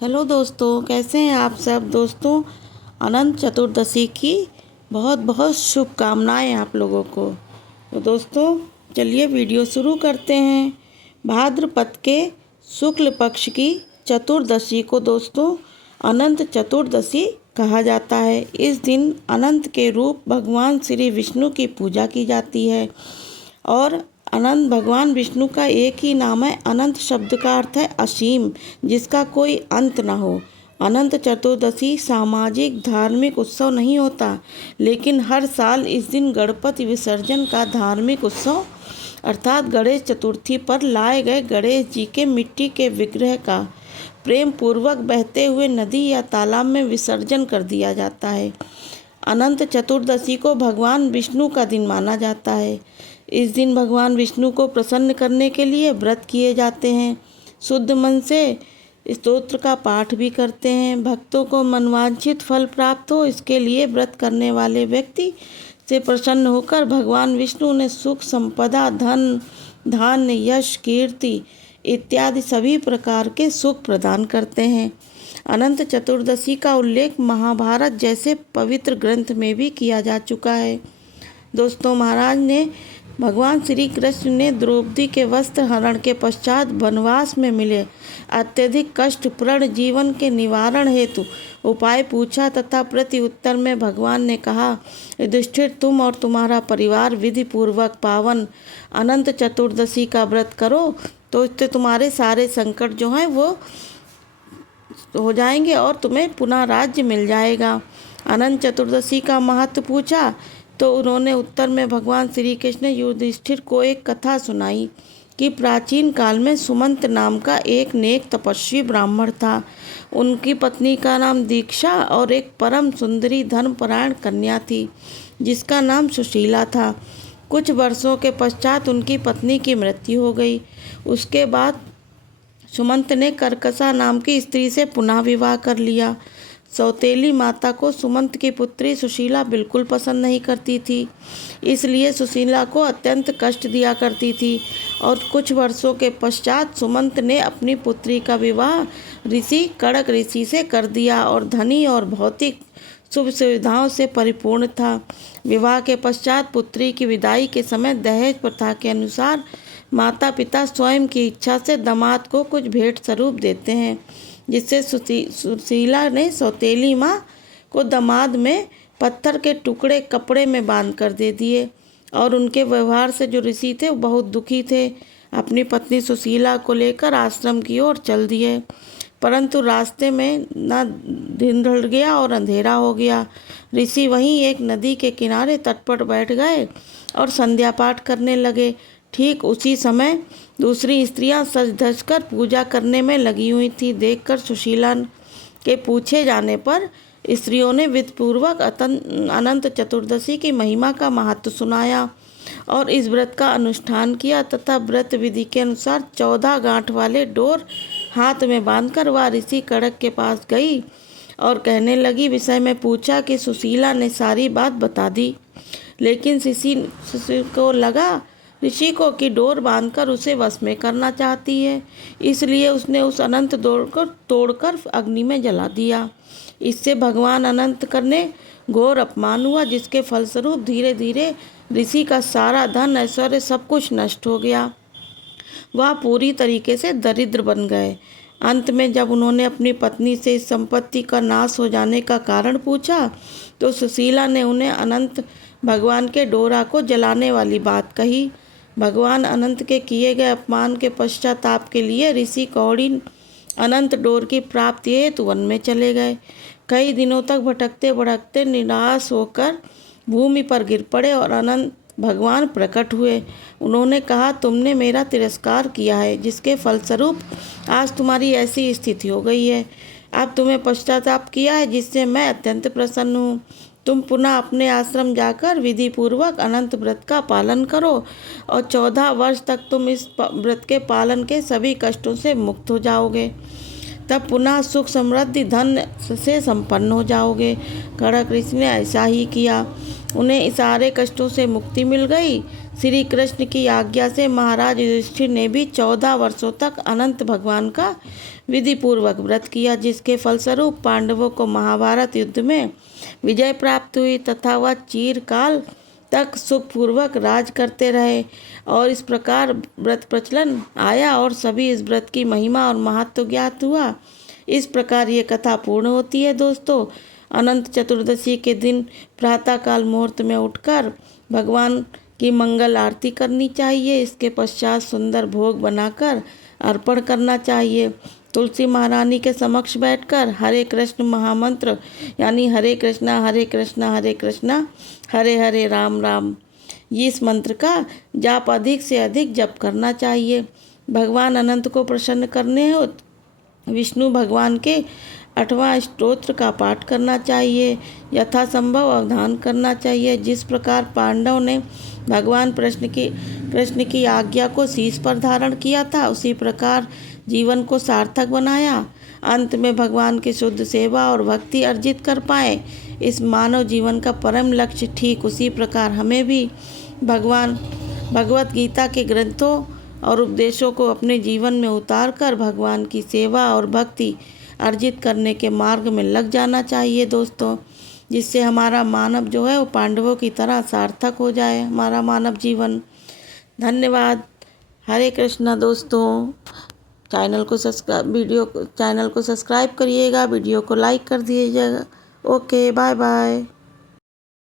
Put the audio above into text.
Hello दोस्तों, कैसे हैं आप सब। दोस्तों, अनंत चतुर्दशी की बहुत बहुत शुभकामनाएं आप लोगों को। तो दोस्तों, चलिए वीडियो शुरू करते हैं। भाद्रपद के शुक्ल पक्ष की चतुर्दशी को दोस्तों अनंत चतुर्दशी कहा जाता है। इस दिन अनंत के रूप भगवान श्री विष्णु की पूजा की जाती है और अनंत भगवान विष्णु का एक ही नाम है। अनंत शब्द का अर्थ है असीम, जिसका कोई अंत ना हो। अनंत चतुर्दशी सामाजिक धार्मिक उत्सव नहीं होता, लेकिन हर साल इस दिन गणपति विसर्जन का धार्मिक उत्सव अर्थात गणेश चतुर्थी पर लाए गए गणेश जी के मिट्टी के विग्रह का प्रेम पूर्वक बहते हुए नदी या तालाब में विसर्जन कर दिया जाता है। अनंत चतुर्दशी को भगवान विष्णु का दिन माना जाता है। इस दिन भगवान विष्णु को प्रसन्न करने के लिए व्रत किए जाते हैं। शुद्ध मन से स्तोत्र का पाठ भी करते हैं। भक्तों को मनवांछित फल प्राप्त हो, इसके लिए व्रत करने वाले व्यक्ति से प्रसन्न होकर भगवान विष्णु ने सुख, संपदा, धन, धान्य, यश, कीर्ति इत्यादि सभी प्रकार के सुख प्रदान करते हैं। अनंत चतुर्दशी का उल्लेख महाभारत जैसे पवित्र ग्रंथ में भी किया जा चुका है। दोस्तों, महाराज ने भगवान श्री कृष्ण ने द्रौपदी के वस्त्र हरण के पश्चात वनवास में मिले अत्यधिक कष्टपूर्ण जीवन के निवारण हेतु उपाय पूछा तथा प्रति उत्तर में भगवान ने कहा, युधिष्ठिर, तुम और तुम्हारा परिवार विधि पूर्वक पावन अनंत चतुर्दशी का व्रत करो तो इससे तुम्हारे सारे संकट जो हैं वो हो जाएंगे और तुम्हें पुनः राज्य मिल जाएगा। अनंत चतुर्दशी का महत्व पूछा तो उन्होंने उत्तर में भगवान श्री कृष्ण ने युधिष्ठिर को एक कथा सुनाई कि प्राचीन काल में सुमंत नाम का एक नेक तपस्वी ब्राह्मण था। उनकी पत्नी का नाम दीक्षा और एक परम सुंदरी धर्मपरायण कन्या थी जिसका नाम सुशीला था। कुछ वर्षों के पश्चात उनकी पत्नी की मृत्यु हो गई। उसके बाद सुमंत ने कर्कशा नाम की स्त्री से पुनः विवाह कर लिया। सौतेली माता को सुमंत की पुत्री सुशीला बिल्कुल पसंद नहीं करती थी, इसलिए सुशीला को अत्यंत कष्ट दिया करती थी और कुछ वर्षों के पश्चात सुमंत ने अपनी पुत्री का विवाह ऋषि कड़क ऋषि से कर दिया और धनी और भौतिक शुभ सुविधाओं से परिपूर्ण था। विवाह के पश्चात पुत्री की विदाई के समय दहेज प्रथा के अनुसार माता पिता स्वयं की इच्छा से दामाद को कुछ भेंट स्वरूप देते हैं, जिससे सुशीला ने सौतेली माँ को दामाद में पत्थर के टुकड़े कपड़े में बांध कर दे दिए और उनके व्यवहार से जो ऋषि थे वो बहुत दुखी थे। अपनी पत्नी सुशीला को लेकर आश्रम की ओर चल दिए, परंतु रास्ते में न दिन ढल गया और अंधेरा हो गया। ऋषि वहीं एक नदी के किनारे तट पर बैठ गए और संध्या पाठ करने लगे। ठीक उसी समय दूसरी स्त्रियां सज धज कर पूजा करने में लगी हुई थी। देखकर सुशीला के पूछे जाने पर स्त्रियों ने विधिपूर्वक अनंत चतुर्दशी की महिमा का महत्व सुनाया और इस व्रत का अनुष्ठान किया तथा व्रत विधि के अनुसार 14 गांठ वाले डोर हाथ में बांधकर वह ऋषि कड़क के पास गई और कहने लगी। विषय में पूछा कि सुशीला ने सारी बात बता दी, लेकिन ऋषि को लगा ऋषि को कि डोर बांधकर उसे वश में करना चाहती है, इसलिए उसने उस अनंत डोर को तोड़कर अग्नि में जला दिया। इससे भगवान अनंत करने घोर अपमान हुआ, जिसके फलस्वरूप धीरे धीरे ऋषि का सारा धन ऐश्वर्य सब कुछ नष्ट हो गया। वह पूरी तरीके से दरिद्र बन गए। अंत में जब उन्होंने अपनी पत्नी से इस संपत्ति का नाश हो जाने का कारण पूछा तो सुशीला ने उन्हें अनंत भगवान के डोरा को जलाने वाली बात कही। भगवान अनंत के किए गए अपमान के पश्चाताप के लिए ऋषि कौड़ी अनंत डोर की प्राप्ति हेतु वन में चले गए। कई दिनों तक भटकते भटकते निराश होकर भूमि पर गिर पड़े और अनंत भगवान प्रकट हुए। उन्होंने कहा, तुमने मेरा तिरस्कार किया है, जिसके फलस्वरूप आज तुम्हारी ऐसी स्थिति हो गई है। अब तुम्हें पश्चाताप किया है, जिससे मैं अत्यंत प्रसन्न हूँ। तुम पुनः अपने आश्रम जाकर विधि पूर्वक अनंत व्रत का पालन करो और 14 वर्ष तक तुम इस व्रत के पालन के सभी कष्टों से मुक्त हो जाओगे। तब पुनः सुख समृद्धि धन से संपन्न हो जाओगे। कड़क ऋषि ने ऐसा ही किया। उन्हें सारे कष्टों से मुक्ति मिल गई। श्री कृष्ण की आज्ञा से महाराज युधिष्ठिर ने भी 14 वर्षों तक अनंत भगवान का विधि पूर्वक व्रत किया, जिसके फलस्वरूप पांडवों को महाभारत युद्ध में विजय प्राप्त हुई तथा वह चिरकाल तक सुखपूर्वक राज करते रहे। और इस प्रकार व्रत प्रचलन आया और सभी इस व्रत की महिमा और महत्व ज्ञात हुआ। इस प्रकार ये कथा पूर्ण होती है दोस्तों। अनंत चतुर्दशी के दिन प्रातःकाल मुहूर्त में उठकर भगवान की मंगल आरती करनी चाहिए। इसके पश्चात सुंदर भोग बनाकर अर्पण करना चाहिए। तुलसी महारानी के समक्ष बैठकर हरे कृष्ण महामंत्र यानी हरे कृष्णा हरे कृष्णा हरे कृष्णा हरे हरे राम राम, इस मंत्र का जाप अधिक से अधिक जप करना चाहिए। भगवान अनंत को प्रसन्न करने हो विष्णु भगवान के 8वां स्तोत्र का पाठ करना चाहिए। यथासंभव अवधान करना चाहिए। जिस प्रकार पांडव ने भगवान कृष्ण की आज्ञा को शीश पर धारण किया था, उसी प्रकार जीवन को सार्थक बनाया। अंत में भगवान की शुद्ध सेवा और भक्ति अर्जित कर पाए। इस मानव जीवन का परम लक्ष्य ठीक उसी प्रकार हमें भी भगवत गीता के ग्रंथों और उपदेशों को अपने जीवन में उतार कर भगवान की सेवा और भक्ति अर्जित करने के मार्ग में लग जाना चाहिए दोस्तों, जिससे हमारा मानव जो है वो पांडवों की तरह सार्थक हो जाए, हमारा मानव जीवन। धन्यवाद। हरे कृष्णा दोस्तों। चैनल को सब्सक्राइब करिएगा, वीडियो को लाइक कर दीजिएगा। Okay, bye bye.